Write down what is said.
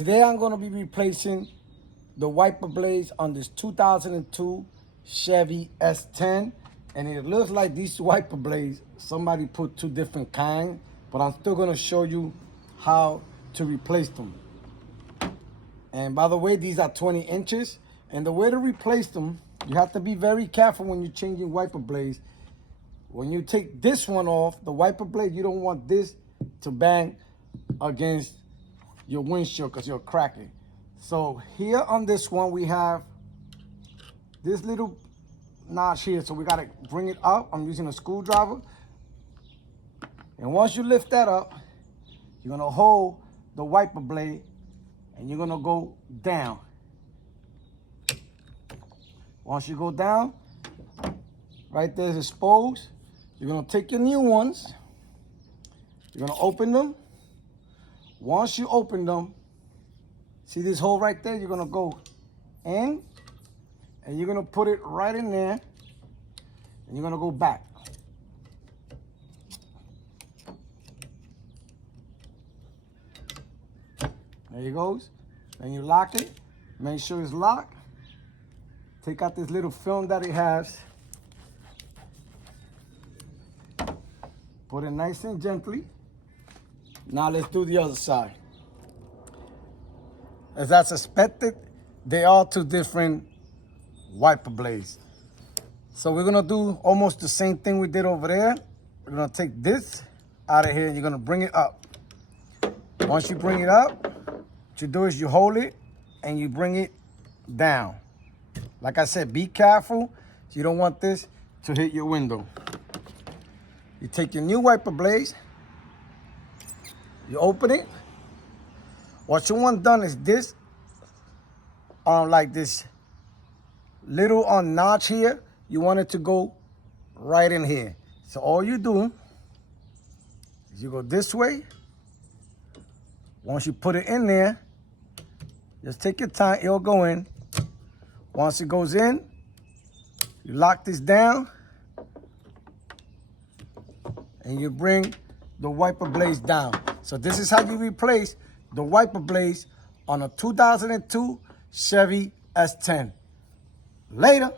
Today I'm going to be replacing the wiper blades on this 2002 Chevy S10. And it looks like these wiper blades, somebody put two different kinds, but I'm still going to show you how to replace them. And by the way, these are 20 inches. And the way to replace them, you have to be very careful when you're changing wiper blades. When you take this one off, the wiper blade, you don't want this to bang against your windshield because you'll crack it. So here on this one, we have this little notch here. So we got to bring it up. I'm using a screwdriver. And once you lift that up, you're going to hold the wiper blade and you're going to go down. Once you go down, right there is exposed. You're going to take your new ones. You're going to open them. Once you open them, see this hole right there? You're going to go in and you're going to put it right in there and you're going to go back. There it goes. Then you lock it. Make sure it's locked. Take out this little film that it has. Put it nice and gently. Now let's do the other side. As I suspected, they are two different wiper blades. So we're gonna do almost the same thing we did over there. We're gonna take this out of here and you're gonna bring it up. Once you bring it up, what you do is you hold it and you bring it down. Like I said, be careful. You don't want this to hit your window. You take your new wiper blades, you open it. What you want done is this, like this little notch here, you want it to go right in here. So all you do is you go this way. Once you put it in there, just take your time, it'll go in. Once it goes in, you lock this down and you bring the wiper blades down. So this is how you replace the wiper blades on a 2002 Chevy S10. Later.